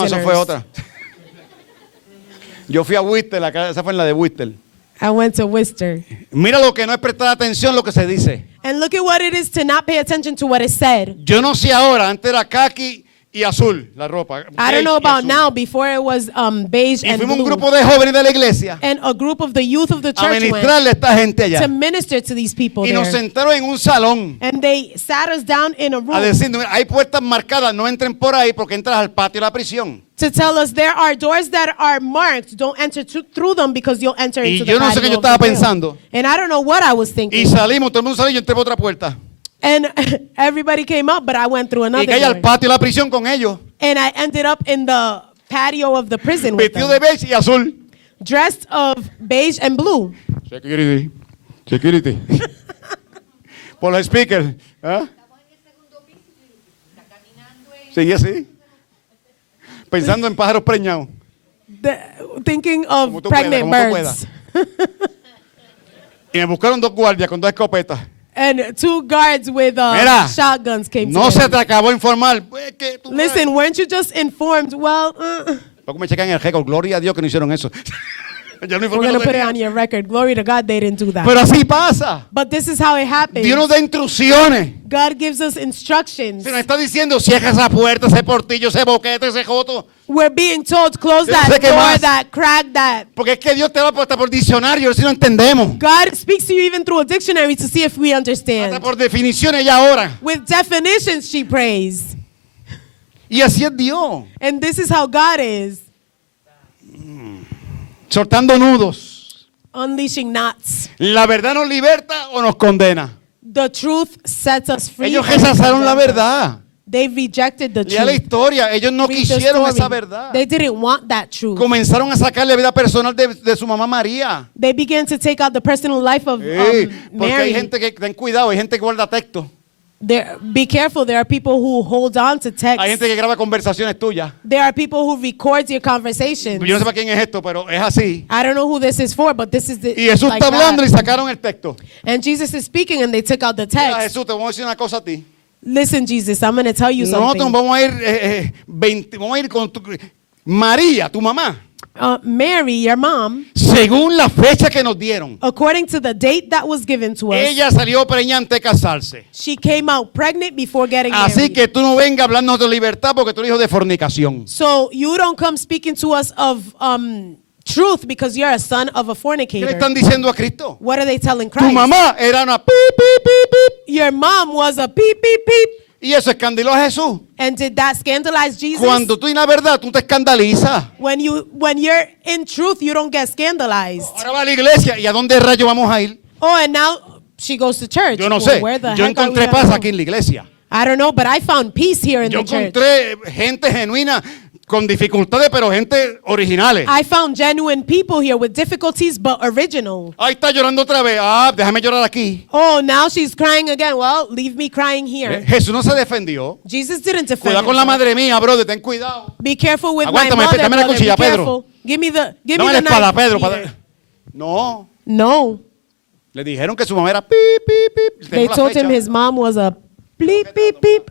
No, eso dinners. fue otra. Yo fui a Whistler, esa fue en la de Whistler. I went to Worcester. Mira lo que no es prestar atención lo que se dice. And look at what it is to not pay attention to what is said. Yo no sé ahora, antes era khaki y azul la ropa. I don't know beige y about azul. now. Before it was beige Y and fuimos un blue. grupo de jóvenes de la iglesia And a group of the youth of the a church went ministrarle a esta gente allá. to minister to these people Y nos there. sentaron en un salón And they sat us down in a a room decir, "Mira, hay puertas marcadas, no entren por ahí porque entras al patio de la prisión. to tell us there are doors that are marked. Don't enter through them because you'll enter Y into yo the no sé patio qué yo of the estaba jail." pensando. And I don't know what I was Y thinking. salimos, todo el mundo salió y yo entré por otra puerta. And everybody came up, but I went through Y another caí al door. patio de la prisión con ellos, And I ended up in the patio of the prison with vestido de them, beige y azul. dressed of beige and blue. Security, security. Por los speakers. ¿Ah? Sigue así. Pensando en pájaros preñados. Thinking Como of tú puedas, pregnant como tú birds. Y me buscaron dos guardias con dos escopetas. And two guards with Mira, shotguns came No to se them. te acabó informar. Pues, que tú Listen, sabes. weren't you just informed? Well, Luego me checan el récord. Gloria a Dios que no hicieron eso. Ya el we're uniforme going lo to put it tenía. on your record. Glory to God, they didn't do that. Pero así pasa. But this is how it happens. Dios nos da instrucciones. God gives us instructions. Se nos está diciendo, cierra esa puerta, ese portillo, ese boquete, ese joto. We're being told, close Yo no sé that qué door, más. that crack, that. Porque es que Dios te va hasta por diccionario, si no entendemos. God speaks to you even through a dictionary to see if we Hasta understand. por definiciones ya ahora. With definitions, she prays. Y así es Dios. And this is how God is. Soltando nudos. Unleashing knots. ¿La verdad nos liberta o nos condena? The truth sets us free. Ellos and rechazaron la condemns us. verdad. They rejected the Lea la truth. historia. Ellos no Read the quisieron story. esa verdad. They didn't want that truth. Comenzaron a sacar la vida personal de su mamá María. They began to take out the personal life of Sí, porque hay Mary. gente que, ten cuidado, hay gente que guarda texto. Be careful. There are people who hold on to text. Hay gente que graba conversaciones tuyas. There are people who record your conversations. Yo no sé para quién es esto, pero es así. I don't know who this is for, but this is the. Y Jesús like está hablando y that. sacaron el texto. And Jesus is speaking, and they took out the Mira, text. Jesús, te voy a decir una cosa a ti. Listen, Jesus, I'm going to tell you Nosotros something. vamos a ir, vamos a ir con María, tu mamá, Mary, your mom, según la fecha que nos dieron. according to the date that was given to us, Ella salió preñada antes de casarse. she came out pregnant before getting Así married. que tú no vengas hablando de libertad porque tú eres hijo de fornicación. So you don't come speaking to us of truth because you're a son of a ¿Qué le fornicator. están diciendo a Cristo? What are they telling Tu Christ? mamá era una pi, pi, pi, pi. Your mom was a beep, beep, beep. Y eso escandalizó a Jesús. And did that scandalize Jesus? Cuando tú tienes la verdad, tú te escandalizas. When you're in truth, you don't get scandalized. Ahora va a la iglesia. ¿Y a dónde rayo vamos a ir? Oh, and now she goes to church. Yo no Well, sé. where the Yo heck are we encontré gonna paz go? aquí en la iglesia. I don't know, but I found peace here in Yo the church. encontré gente genuina con dificultades, pero gente originales. I found genuine people here with difficulties, but original. Ahí está llorando otra vez. Ah, déjame llorar aquí. Oh, now she's crying again. Well, leave me crying here. Jesús no se defendió. Jesus didn't defend Cuidado con la himself. madre mía, brother, ten cuidado. Be careful with Aguántame, my mother, dame la brother. cuchilla, Be Pedro. careful. Give me the Dame la espada, knife, Pedro. Peter. No, No. le dijeron que su mamá era pi, pi, pi. They Tengo la told him fecha. his mom was a bleep, beep, beep.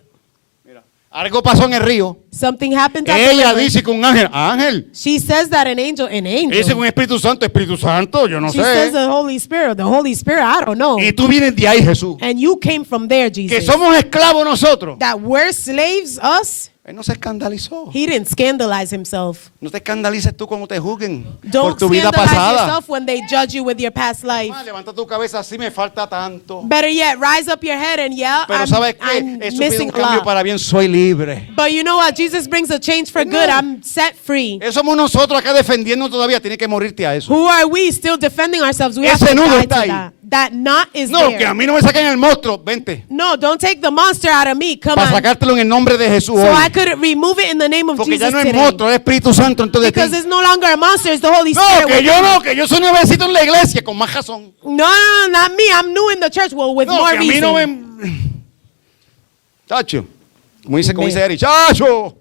Mira, algo pasó en el río. Something happened at the Ella river. dice que un ángel, ángel. She says that an angel. Ella dice que un Espíritu Santo, yo no She says sé. the Holy Spirit, I don't know. Y tú vienes de ahí, Jesús. And you came from there, Que Jesus. somos esclavos nosotros. That we're slaves, us. Él no se escandalizó. He didn't scandalize himself. No te escandalices tú cuando te juzguen por Don't tu vida scandalize pasada. yourself when they judge you with your past life. Ah, levanta tu cabeza, así me falta tanto. Better yet, rise up your head and yeah, Pero ¿sabes qué? I'm Eso pide missing un a cambio lot. para bien, soy libre. But you know what? Jesus brings a change for good. I'm set free. Eso somos nosotros acá defendiendo todavía, tienes que morirte a eso. Who are we still defending ourselves? We have Ese to nudo die está to ahí. that. That knot is No, que a there. mí no me saquen el monstruo, vente. No, don't take the monster out of me. Come Para on. sacártelo en el nombre de Jesús So I hoy. could remove it in the name of Porque Jesus ya no es today. monstruo, es Espíritu Santo entonces de Because ti. it's no longer a monster, it's the Holy No, Spirit. que yo no, que yo soy nuevecito en la iglesia, con más razón. No, not me. I'm new in the church. Well, with No, more que a mí reason. no me... Chacho, como dice Eric, chacho.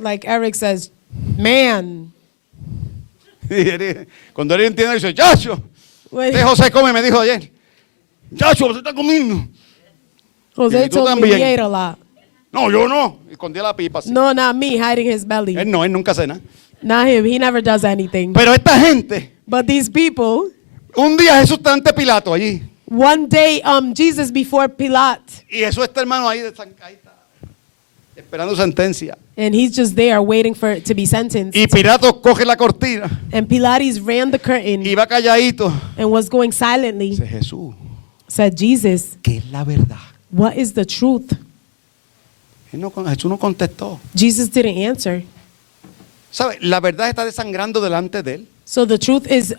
Like Eric says, man. Cuando él entiende, dice, chacho. When Este José come, me dijo ayer. Chacho, se está comiendo. Jose Y tú told me también. he ate a lot. No, yo no. Y escondía la pipa así. No, not me, hiding his belly. Él no, él nunca hace nada. Not him. He never does anything. Pero esta gente, But these people, un día Jesús está ante Pilato allí. one day, Jesus before Pilate, Y Jesús está, hermano, ahí está, esperando sentencia. and he's just there waiting for it to be sentenced. Y Pilato coge la cortina And Pilates ran the curtain y va calladito. and was going silently. Dice Jesús, Said, Jesus, ¿qué es la verdad? what is the truth? Jesús no contestó. Jesus didn't answer. ¿Sabe? La verdad está desangrando delante de él. So the truth is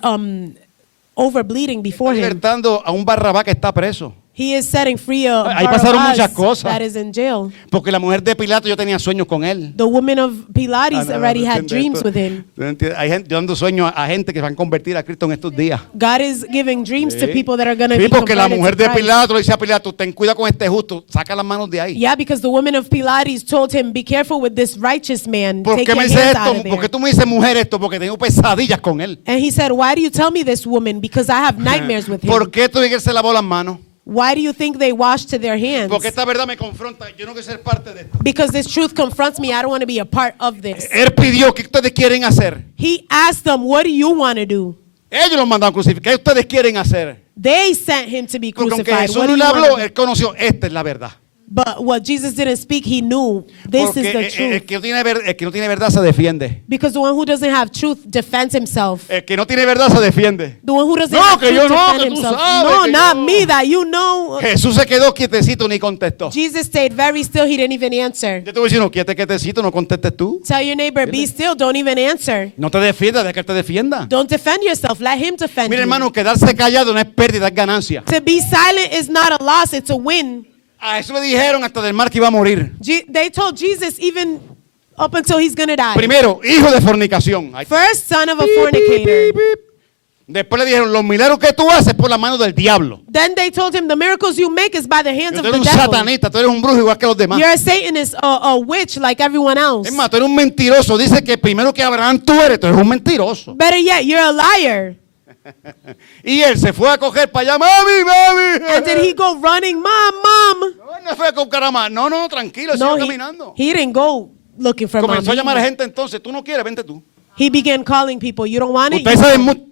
over bleeding Está before him. libertando a un Barrabás que está preso. He is setting free a Ahí pasaron muchas Barabbas cosas. that is in jail. Porque la mujer de Pilato, yo tenía sueños con él. The woman of Pilates Ah, no, already no had entiende dreams esto. with him. ¿Tú entiendes? Hay gente, yo dando sueños a gente que se van a convertir a Cristo en estos días. God is giving dreams to Sí. people that are going to Sí, be porque la converted mujer to de Christ. Pilato le dice a Pilato, ten cuidado con este justo, saca las manos de ahí. Yeah, because the woman of Pilates told him, be careful with this righteous man. ¿Por Take qué your me dices hands esto? out of ¿Por qué there. tú me dices mujer esto? Porque tengo pesadillas con él. And he said, why do you tell me this, woman? Because I have nightmares with him. ¿Por qué tú dices que él se lavó las manos? Why do you think they wash to their hands? Porque esta verdad me confronta. Yo no quiero ser parte de esto. Because this truth confronts me. I don't want to be a part of this. Él pidió, ¿qué ustedes quieren hacer? He asked them, what do you want to do? Ellos los mandaron a crucificar. ¿Qué ustedes quieren hacer? They sent him to be Porque aunque crucified. Jesús What no do le you habló, want to do? él conoció, esta es la verdad. But what Jesus didn't speak, he knew this Porque is the el truth. que no tiene verdad se defiende. Because the one who doesn't have truth defends himself. El que no tiene verdad se defiende. The one who doesn't No, have que truth yo no, defends que tú himself. sabes No, que not yo. me, that you know. Jesús se quedó quietecito, ni contestó. Jesus stayed very still. He didn't even answer. Yo te voy a decir, no, quietecito, no contestes tú. Tell your neighbor, be still. Don't even answer. No te defiendas, deja que él te defienda. Don't defend yourself. Let him defend Mira, you. hermano, quedarse callado no es pérdida, es ganancia. To be silent is not a loss, it's a win. A eso le dijeron hasta del mar que iba a morir. They told Jesus even up until he's going to die. Primero, hijo de fornicación. Ahí- First, son of a fornicator. Después le dijeron, los milagros que tú haces por la mano del diablo. Then they told him, the miracles you make is by the hands Tú of eres the un devil. satanista, tú eres un brujo igual que los demás. You're a Satanist, a witch like everyone else. Es más, tú eres un mentiroso. Dice que primero que Abraham tú eres un mentiroso. Better yet, you're a liar. Y él se fue a coger para allá, mami, mami. And did he go running, mom? No, él no fue a buscar a más. No, tranquilo, No, siguió caminando. he didn't go looking for mom. Comenzó a llamar a gente entonces, tú no quieres, vente tú. He began calling people. You don't want it? Ustedes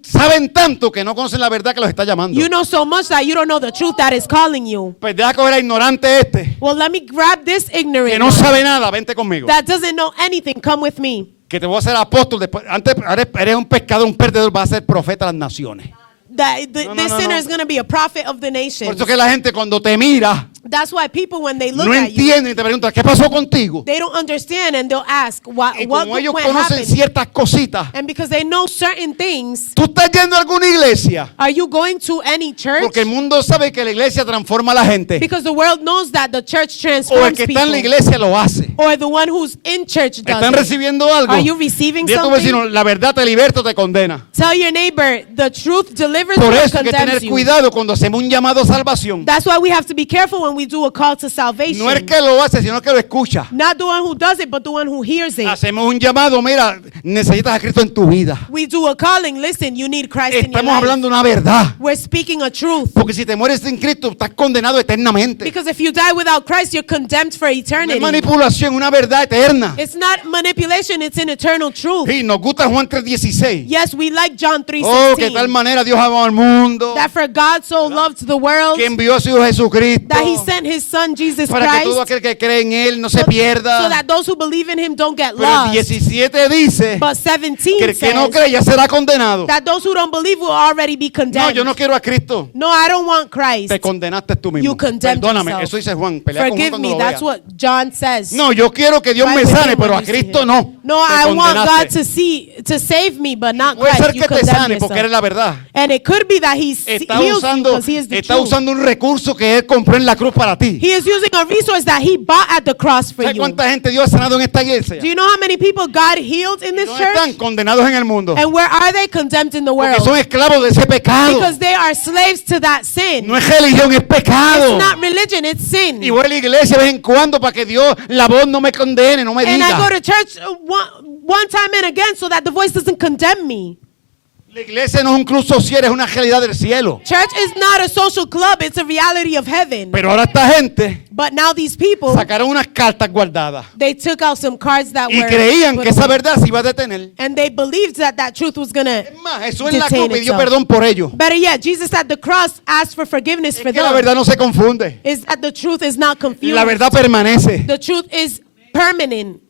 saben tanto que no conocen la verdad que los está llamando. You know so much that you don't know the truth that is calling you. Pues deja coger a ignorante este, Well, let me grab this ignorant que no one sabe nada, vente conmigo. that doesn't know anything. Come with me. Que te voy a hacer apóstol después. Antes eres un pescador, un perdedor, vas a ser profeta de las naciones. That No, this no, sinner no. is going to be a prophet of the Por nations. eso que la gente cuando te mira, That's why people, when they look no at you, entienden y te preguntan, ¿qué pasó contigo? they don't understand and they'll ask, what Y como ellos went conocen happened? ciertas cositas, And because they know certain things, ¿tú estás yendo a alguna iglesia? are you going to any church? Porque el mundo sabe que la iglesia transforma a la gente. Because the world knows that the church O el transforms que está en la people. iglesia lo hace. Or the one who's in church does ¿Están it. recibiendo algo? Are you receiving Dile a tu something? vecino, la verdad te liberta o te condena. Tell your neighbor, the truth delivers Por you or eso hay que tener condemns you. cuidado cuando hacemos un llamado a salvación. That's why we have to be careful when we do a call to salvation. No es que lo hace, sino que lo escucha. Not the one who does it, but the one who hears it. Hacemos un llamado, mira, necesitas a Cristo en tu vida. We do a calling. Listen, you need Christ in your Estamos life. hablando una verdad. We're speaking a truth. Porque si te mueres sin Cristo, estás condenado eternamente. Because if you die without Christ, you're condemned for No es eternity. manipulación, una verdad eterna. It's not manipulation, it's an eternal truth. Y nos gusta Juan 3:16. Yes, we like John Oh, que 3:16. tal manera Dios amó al mundo, That for God so loved the world que envió a su Hijo Jesucristo, that he sent his son Jesus para que todo Christ aquel que cree en Él no se so pierda. that those who believe in him don't get Pero el lost. 17 dice But 17 que el que no says cree ya será condenado. that those who don't believe will already be No, condemned. yo no quiero a Cristo. No, I don't want Christ. Te condenaste tú mismo. You condemned Perdóname, yourself. eso dice Juan. Pelea con Juan Forgive cuando me, lo that's vea. what John says. No, yo quiero que Dios Fight me with sane, him pero when a you see Cristo him. no. No, Te I want God condenaste. to save me, but not Puede ser Christ. You que te condemn sane porque eres yourself. la verdad. And it could be that he Está heals you usando, because he is the está truth. usando un recurso que Él compró en la cruz para ti. He is using a resource that he bought at the cross for ¿Sabes you. cuánta gente Dios ha sanado en esta iglesia? Do you know how many people God healed in this ¿Dónde están? church? Condenados en el mundo. And where are they? Condemned in the Porque world. son esclavos de ese pecado. Because they are slaves to that sin. No es religión, es pecado. It's not religion, it's sin. Y voy a la iglesia de vez en cuando para que Dios, la voz no me condene, no me And I go diga. to church one time and again so that the voice doesn't condemn me. La iglesia no es un club social, es una realidad del cielo. Church is not a social club, it's a reality of heaven. Pero ahora esta gente But now these people, sacaron unas cartas guardadas they took out some cards that y were creían put que esa away. verdad se iba a detener. And they believed that that truth was going to Es más, Jesús en la detain cruz pidió itself. perdón por ellos. Better yet, Jesus at the cross asked for forgiveness Es for que la them. verdad no se confunde. Is that the truth is not confused. La verdad permanece. The truth is permanent.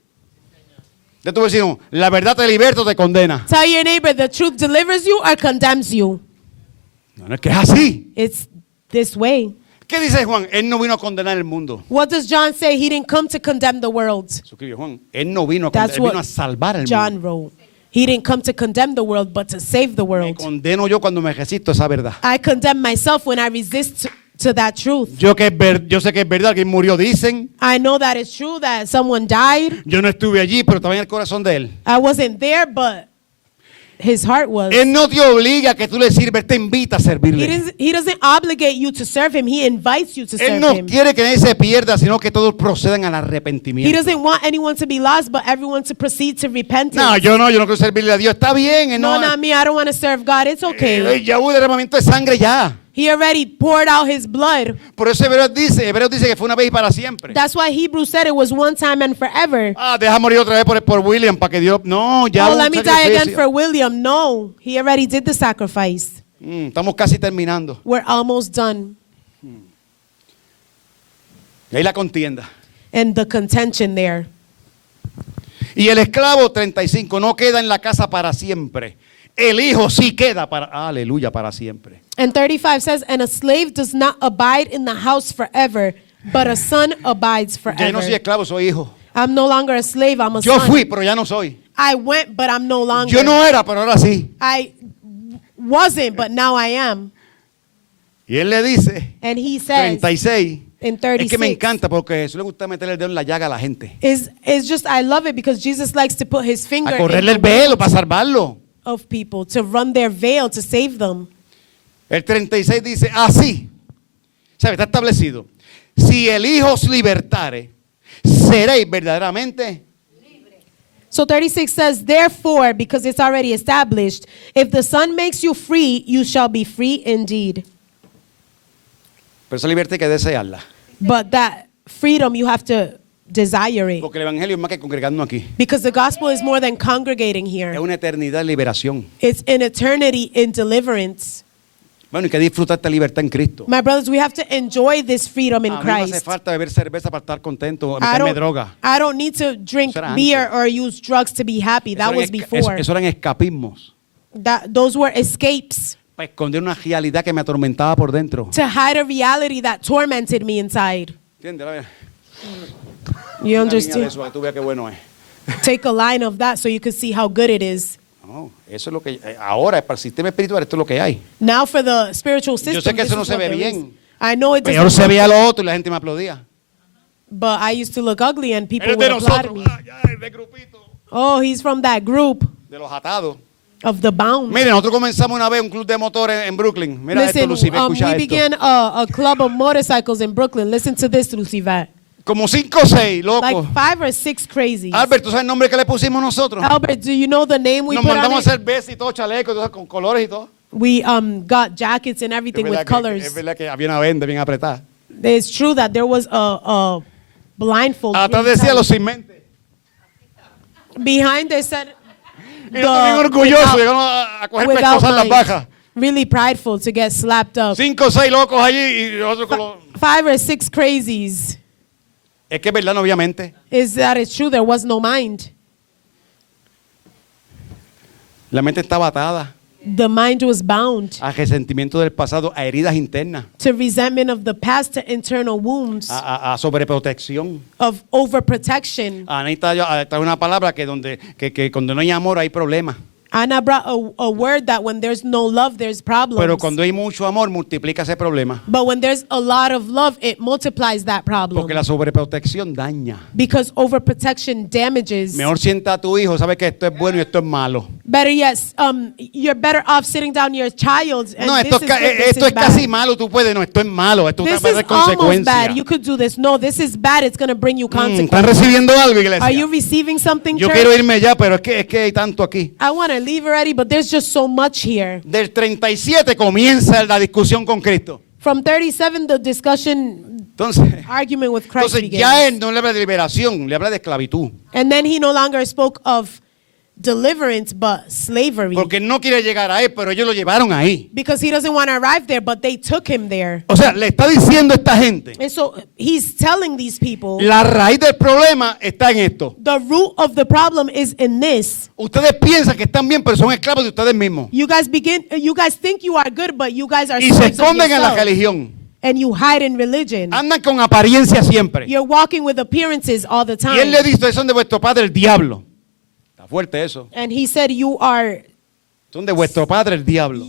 De tu vecino, la verdad te liberta o te condena. Tell your neighbor, the truth delivers you or condemns you. No, no es que es así. It's this way. ¿Qué dice Juan? Él no vino a condenar el mundo. What does John say? He didn't come to condemn the world. Eso escribió Juan. Él no vino a condenar, That's él vino what a salvar el John mundo. wrote. He didn't come to condemn the world, but to save the Me world. condeno yo cuando me resisto a esa verdad. I condemn myself when I resist to that truth. Yo sé que es verdad que él murió, dicen. I know that it's true that someone died. Yo no estuve allí, pero estaba en el corazón de él. I wasn't there, but his heart was. Él no te obliga a que tú le sirves, él te invita a servirle. He doesn't obligate you to serve him. He invites you to Él serve no him. quiere que nadie se pierda, sino que todos procedan al He arrepentimiento. doesn't want anyone to be lost, but everyone to proceed to repentance. No, yo no quiero servirle a Dios. Está bien, él No, no. not me. I don't want to serve God. It's okay. Ya hubo derramamiento de sangre ya. He already poured out his blood. Por eso Hebreos dice que fue una vez y para siempre. That's why Hebrews said it was one time and forever. Deja morir otra vez por William para que Dios. No, ya. Oh, hubo let un me die again sacrificio. for William. No, he already did the sacrifice. Estamos casi terminando. We're almost done. Y ahí la contienda. And the contention there. Y el esclavo 35 no queda en la casa para siempre. El hijo sí queda aleluya, para siempre. And 35 says, and a slave does not abide in the house forever, but a son abides Ya yo no soy forever. esclavo, soy hijo. I'm no longer a slave, I'm a Yo son. fui, pero ya no soy. I went, but I'm no longer. Yo no era, pero ahora sí. I wasn't, but now I am. Y él le dice, And he says 36. in Es que me 36, encanta porque a Jesús le gusta meterle el dedo en la llaga a la gente. is just, I love it because Jesus likes to put his finger A in correrle el the wound velo para salvarlo. of people, to run their veil, to save them. El 36 dice, así, ¿sabe? Está establecido. Si el Hijo os libertare, seréis verdaderamente. So 36 says, therefore, because it's already established, if the Son makes you free, you shall be free indeed. Pero esa libertad hay que desearla. But that freedom, you have to desire it. Porque el Evangelio es más que congregarnos aquí. Because the gospel is more than congregating Es here. una eternidad de liberación. It's an eternity in deliverance. Bueno, hay que disfrutar esta libertad en Cristo. My brothers, we have to enjoy this freedom in A mí no hace Christ. falta beber cerveza para estar contento, I meterme droga. don't need to drink Eso era beer antes. or use drugs to be happy. That was before. Eso eran escapismos. Those were escapes Para esconder una realidad que me atormentaba por dentro. to hide a reality that tormented me inside. ¿Entiendes? A ver, You una línea de understand? eso, para que tú veas qué bueno es. Take a line of that so you can see how good it is. No, eso es lo que ahora para el sistema espiritual esto es lo que hay. Now for the spiritual system, Yo sé que this eso no is se what ve there is. bien. I know it Peor doesn't, se veía lo otro y la gente me aplaudía. but I used to look ugly and people Eres would de applaud nosotros, me. ya, el de grupito, Oh, he's from that group de los atados. of the bound. Mire, nosotros comenzamos una vez un club de motores en Brooklyn. Mira esto, Listen, Lucifer, escucha we esto. began a club of motorcycles in Brooklyn. Listen to this, Lucifer. Como 5 o 6, locos. Like 5 or 6 crazies. Albert, ¿tú sabes el nombre que le pusimos nosotros? Albert, do you know the name we Nos put on mandamos it? a hacer besos y todo, chalecos, todo, con colores y todo. We got jackets and Es everything verdad, with que, colors. es verdad que había una venda bien apretada. It's true that there was a blindfold. Atrás really decía tight. los cimentes. Behind they said Y nosotros bien orgullosos, llegamos a coger without pescosas en las lines. bajas. Really prideful to get slapped up. 5 o 6 locos allí y nosotros con los... 5 or 6 crazies. Es que es verdad, no, obviamente. Is that it's true? There was no mind. La mente estaba atada The mind was bound a resentimiento del pasado, a heridas internas, to resentment of the past, to internal wounds, a sobreprotección. of overprotection. Anita trae una palabra que cuando no hay amor hay problemas. Anna brought a word that when there's no love, there's problems. Pero cuando hay mucho amor, multiplica ese problema. But when there's a lot of love, it multiplies that problem. Porque la sobreprotección daña. Because overprotection damages. Mejor sienta a tu hijo, sabe que esto es bueno y esto es malo. Better yet, you're better off sitting down your child. And No, this esto, is good, this esto is es casi bad. malo, tú puedes. No, esto es malo, esto This va a is tener almost bad. consecuencias. You could do this. No, this is bad. It's going to bring you ¿Están consequences. recibiendo algo, iglesia? Are you receiving something, Yo church? quiero irme ya, pero es que hay tanto aquí. I want to leave already, but there's just so much here. Del 37 comienza la discusión con Cristo. From 37, the discussion, Entonces, argument with Christ entonces begins. ya él no le habla de liberación, le habla de esclavitud. And then he no longer spoke of deliverance, but slavery. Porque no quiere llegar a él, pero ellos lo llevaron ahí. Because he doesn't want to arrive there, but they took him there. O sea, le está diciendo a esta gente, And so he's telling these people, la raíz del problema está en esto. the root of the problem is in this. Ustedes piensan que están bien, pero son esclavos de ustedes mismos. You guys think you are good, but you guys are Y se slaves of esconden en la yourself. religión. And you hide in religion. Andan con apariencia siempre. You're walking with appearances all the Y él le time. dice, son de vuestro padre el diablo. Está fuerte eso. And he said, you are Son de vuestro padre el diablo.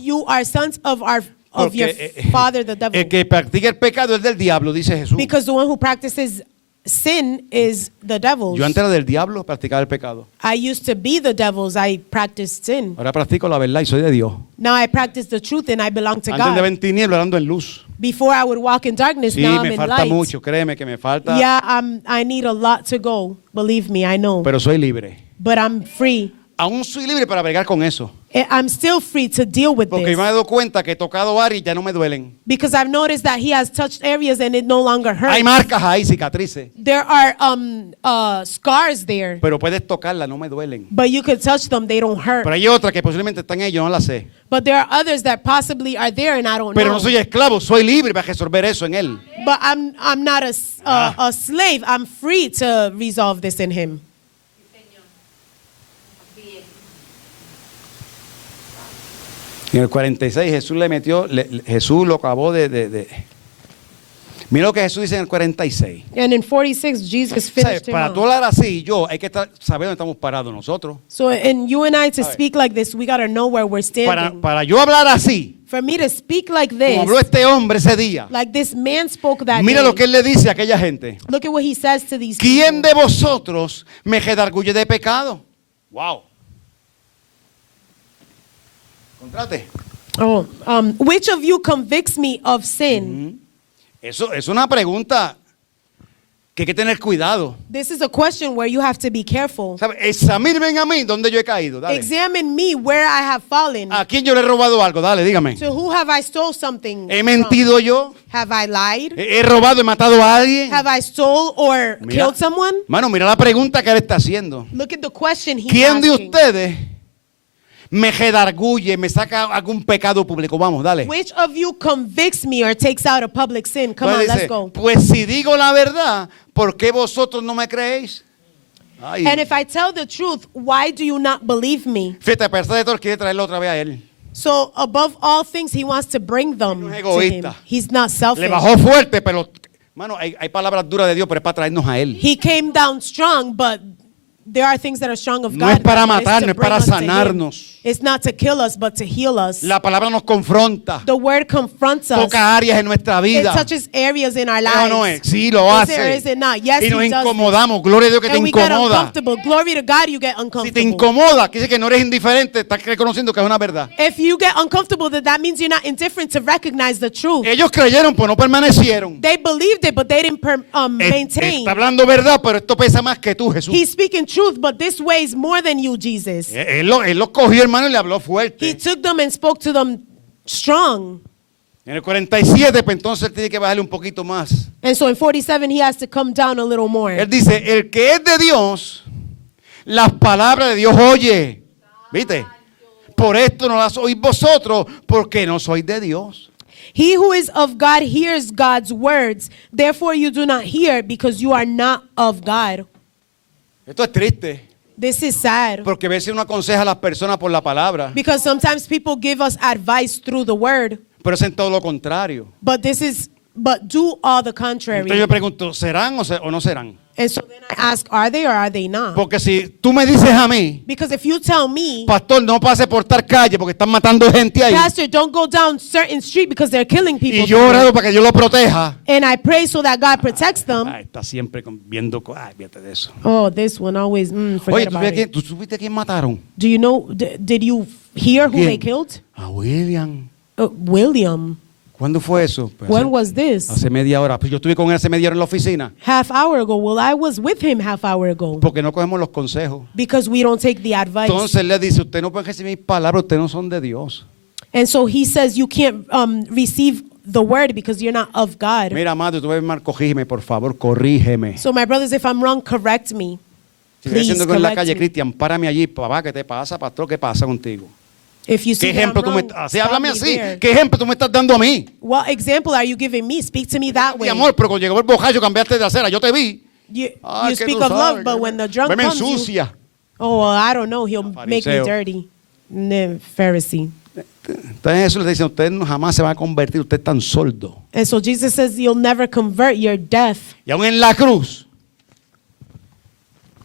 sons of your Porque father, the devil. el que practica el pecado es del diablo, dice Jesús. Because the one who practices sin is the devil's. Yo antes era del diablo, practicaba el pecado. I used to be the devil's. I practiced sin. Ahora practico la verdad y soy de Dios. Now I practice the truth and I belong to Antes de God. ver en tinieblas, ando en luz. Before I would walk in darkness, Sí, now I'm me in falta light. mucho, créeme que me falta. Yeah, I need a lot to go. Believe me, I know. Pero soy libre. But I'm free. Aún soy libre para bregar con eso. I'm still free to deal with Porque this. me he dado cuenta que he tocado áreas y ya no me duelen. Because I've noticed that he has touched areas and it no longer hurts. Hay marcas ahí, cicatrices. There are scars there. Pero puedes tocarlas, no me duelen. But you could touch them, they don't hurt. Pero hay otras que posiblemente están ahí, yo no las sé. But there are others that possibly are there and I don't Pero know. no soy esclavo, soy libre para resolver eso en él. But I'm not a slave. I'm free to resolve this in him. En el 46 Jesús le metió, Jesús lo acabó de. Mira lo que Jesús dice en el 46. And in 46, Jesus ¿Sabes? finished him Para tú off. hablar así, hay que saber dónde estamos parados nosotros. So, and you and I to speak like this, we got to know where we're standing. Para yo hablar así, For me to speak like como habló this, este hombre ese día, like this man spoke that mira day. lo que él le dice a aquella gente. Look at what he says to these ¿Quién people. de vosotros me redarguye de pecado? Wow. Contrate. Oh, which of you convicts me of sin? Eso es una pregunta que hay que tener cuidado. This is a question where you have to be careful. ¿Sabe? Examínenme a mí dónde yo he caído. Dale. Examine me where I have fallen. ¿A quién yo le he robado algo? Dale, dígame. To who have I stole something ¿He from? mentido yo? Have I lied? ¿He robado, he matado a alguien? Have I stole or Mira, killed someone? mano, mira la pregunta que él está haciendo. Look at the question he's ¿Quién de asking. ustedes me redarguye, me saca algún pecado público? Vamos, dale. Which of you convicts me or takes out a public sin? Come on, Entonces let's dice, go. pues si digo la verdad, ¿por qué vosotros no me creéis? Ay. And if I tell the truth, why do you not believe me? Fíjate, a pesar de todo, quiere traerlo otra vez a él. So above all things, he wants to bring them No es to him. egoísta. He's not selfish. Le bajó fuerte, pero, mano, hay palabras duras de Dios, pero es para traernos a él. He came down strong, but there are things that are strong of No God. es para but it's matar, to no es bring para us to him. sanarnos. It's not to kill us, but to heal us. La palabra nos confronta, The word confronts us. toca áreas en nuestra It vida. touches areas in our ¿Es o lives. no es? Sí, lo Is it or hace. is it not? Yes, Y nos he does it. incomodamos. Gloria a Dios que te And we get incomoda. uncomfortable. Glory to God, you get Si te uncomfortable. incomoda, quiere decir que no eres indiferente, estás reconociendo que es una verdad. If you get uncomfortable, then that means you're not indifferent to recognize the truth. Ellos creyeron, pues no permanecieron. They believed it, but they didn't maintain. Está hablando verdad, pero esto pesa más que tú, Jesús. He's speaking truth, but this weighs more than you, Jesus. Él lo cogió, hermano, y le habló He fuerte. took them and spoke to them strong. En el 47, pues entonces él tiene que bajarle un poquito más. And so in 47, he has to come down a little more. Él dice, el que es de Dios, las palabras de Dios oye. ¿Viste? Por esto no las oís vosotros, porque no sois de Dios. He who is of God hears God's words. Therefore, you do not hear because you are not of God. Esto es triste, This is sad porque a veces uno aconseja a las personas por la palabra, because sometimes people give us advice through the word, pero es en todo lo contrario. but do all the Entonces contrary. yo pregunto, ¿serán o no serán? And so then I ask, are they or are they not? Porque si tú me dices a mí, Because if you tell me, pastor, no pase por tal calle porque están matando gente ahí. Pastor, don't go down certain street because they're killing people. Y yo oro para que Dios lo proteja. And I pray so that God protects them. Ay, está siempre viendo. Ay, fíjate de eso. Oh, this one always, Oye, forget about it. ¿tú supiste quién mataron? Do you know, did you hear who ¿Quién? they killed? A William. William. ¿Cuándo fue eso? Pues When was this? hace media hora. Pues yo estuve con él hace media hora en la oficina. Half hour ago. Well, I was with him half hour ago. Porque no cogemos los consejos. Because we don't take the advice. Entonces él le dice, usted no puede recibir mis palabras, ustedes no son de Dios. And so he says you can't receive the word because you're not of God. Mira, amado, tú ves mal, corrígeme, por favor, corrígeme. So my brothers, if I'm wrong, correct me. Si estoy Please haciendo en la correct calle, me. Cristian, párame allí, papá, ¿qué te pasa, pastor? ¿Qué pasa contigo? If you ¿Qué see that I'm ejemplo tú me wrong, así, stop háblame me así? there. ¿Qué ejemplo tú me estás dando a mí? What example are you giving me? Speak to me that Mi way. amor, pero cuando llegó el bojacho cambiaste de acera, yo te vi. You, Ay, you que speak tú of sabes, love, but when the drunk me comes, you, ensucia. oh, well, I don't know. He'll make me Fariseo. dirty. Pharisee. Entonces eso le dicen, usted jamás se va a convertir, usted es tan sordo. And so Jesus says you'll never convert, you're deaf. Y aún en la cruz,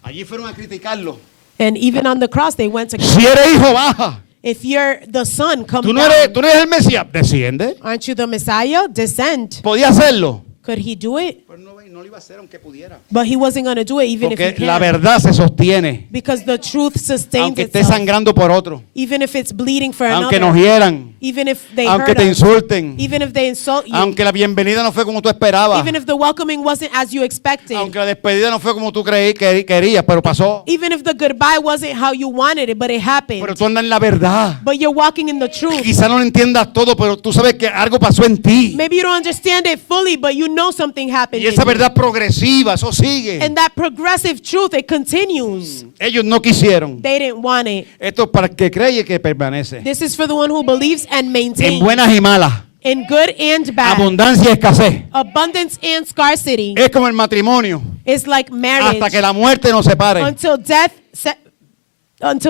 allí fueron a criticarlo. And even on the cross, they went to, Si eres hijo, baja. if you're the son, come Tú no down. eres el Mesías, desciende. Aren't you the Messiah? Descend. Podía hacerlo. Could he do it? Pero no lo iba a hacer aunque pudiera. But he wasn't going to do it even if he Porque la can. verdad se sostiene. Because the truth sustains Aunque esté itself. sangrando por otro. Even if it's bleeding for Aunque another. nos hieran. Even if they Aunque hurt te us. insulten. Even if they insult you. Aunque la bienvenida no fue como tú esperabas. Even if the welcoming wasn't as you expected. Aunque la despedida no fue como tú querías, pero pasó. Even if the goodbye wasn't how you wanted it, but it happened. Pero tú andas en la verdad. But you're walking in the truth. Quizá no lo entiendas todo, pero tú sabes que algo pasó en ti. Maybe you don't understand it fully, but you know something happened. Y esa in you. verdad progresiva, eso sigue. And that progressive truth, it continues. Ellos no quisieron. They didn't want it. Esto es para el que cree y el que permanece. This is for the one who believes and En maintains. buenas y malas. In good and bad. Abundancia y escasez. Abundance and scarcity. Es como el matrimonio. It's like marriage. Hasta que la muerte nos separe. Until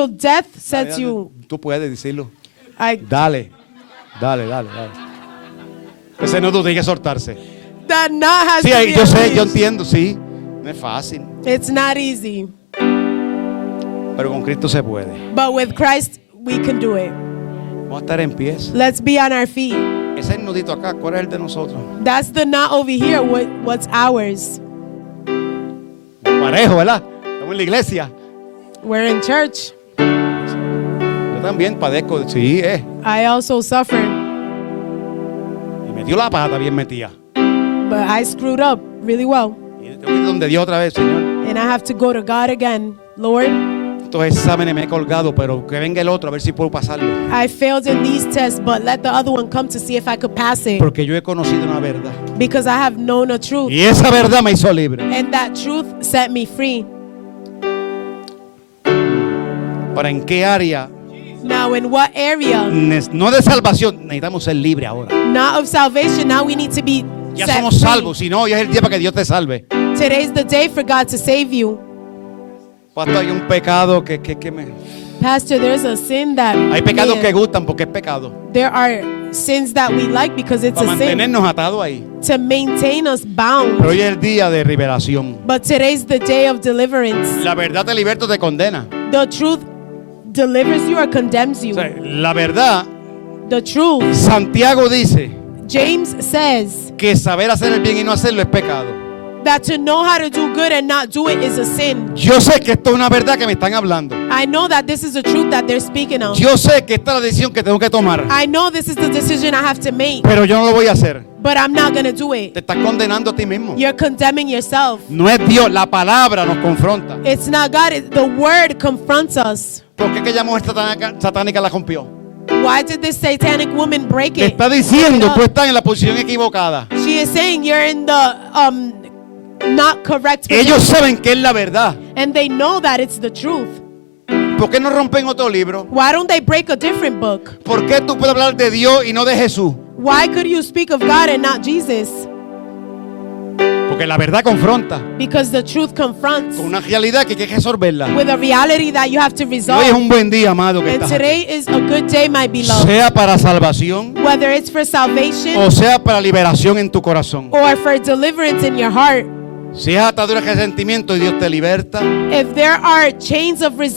death sets you. Tú puedes decirlo. I, Dale. Ese no tiene que soltarse. that not has Sí, to be yo sé, yo released. entiendo, sí. No es fácil. It's not easy. Pero con Cristo se puede. But with Christ, we can do it. Vamos a estar en pies. Let's be on our feet. Ese nudito acá, ¿cuál es el de nosotros? That's the knot over here. What's ours? Parejo, ¿verdad? Estamos en la iglesia. We're in church. Yo también padezco. Sí, I also suffer, Y metió la pata bien metida. but I screwed up really well. Y tengo que ir donde Dios otra vez, Señor. And I have to go to God again. Lord, Estos exámenes me he colgado, pero que venga el otro a ver si puedo pasarlo. I failed in these tests, but let the other one come to see if I could pass it. Porque yo he conocido una verdad. Because I have known a truth. Y esa verdad me hizo libre. And that truth set me free. ¿Para en qué área? Now, in what area? No de salvación, necesitamos ser libres ahora. Not of salvation. Now we need to be Ya set somos free. salvos, si no, ya es el día para que Dios te salve. Today's the day for God to save you. Pastor, hay un pecado que me... Pastor, there's a sin that Hay pecados que man, gustan porque es pecado. there are sins that we like because it's Para a sin mantenernos atados ahí. to maintain us bound. Pero hoy es el día de revelación. But today's the day of deliverance. La verdad te liberta o te condena. The truth delivers you or condemns O you. sea, la verdad, The truth. Santiago dice James says que saber hacer el bien y no hacerlo es pecado. that to know how to do good and not do it is a sin. Yo sé que esto es una verdad que me están hablando. I know that this is a truth that they're speaking of. Yo sé que esta es la decisión que tengo que tomar. I know this is the decision I have to make, Pero yo no lo voy a hacer. but I'm not going to do it. Te estás condenando a ti mismo. You're condemning yourself. No es Dios, la palabra nos confronta. It's not God. The word confronts us. ¿Por qué aquella mujer satánica la rompió? Why did this satanic woman break Te it? está diciendo, No. tú estás en la posición equivocada. She is saying you're in the not correct position. Ellos saben que es la verdad. And they know that it's the truth. ¿Por qué no rompen otro libro? Why don't they break a different book? ¿Por qué tú puedes hablar de Dios y no de Jesús? Why could you speak of God and not Jesus? Porque la verdad confronta Because the truth confronts con una realidad que hay que resolverla. with a reality that you have to Hoy es resolve. un buen día, amado, que And estás aquí. today is a good day, my beloved. Sea para salvación Whether it's for salvation o sea para liberación en tu corazón. or for deliverance in your heart. Si es atadura de resentimiento, Dios te liberta. If there are chains of resentment,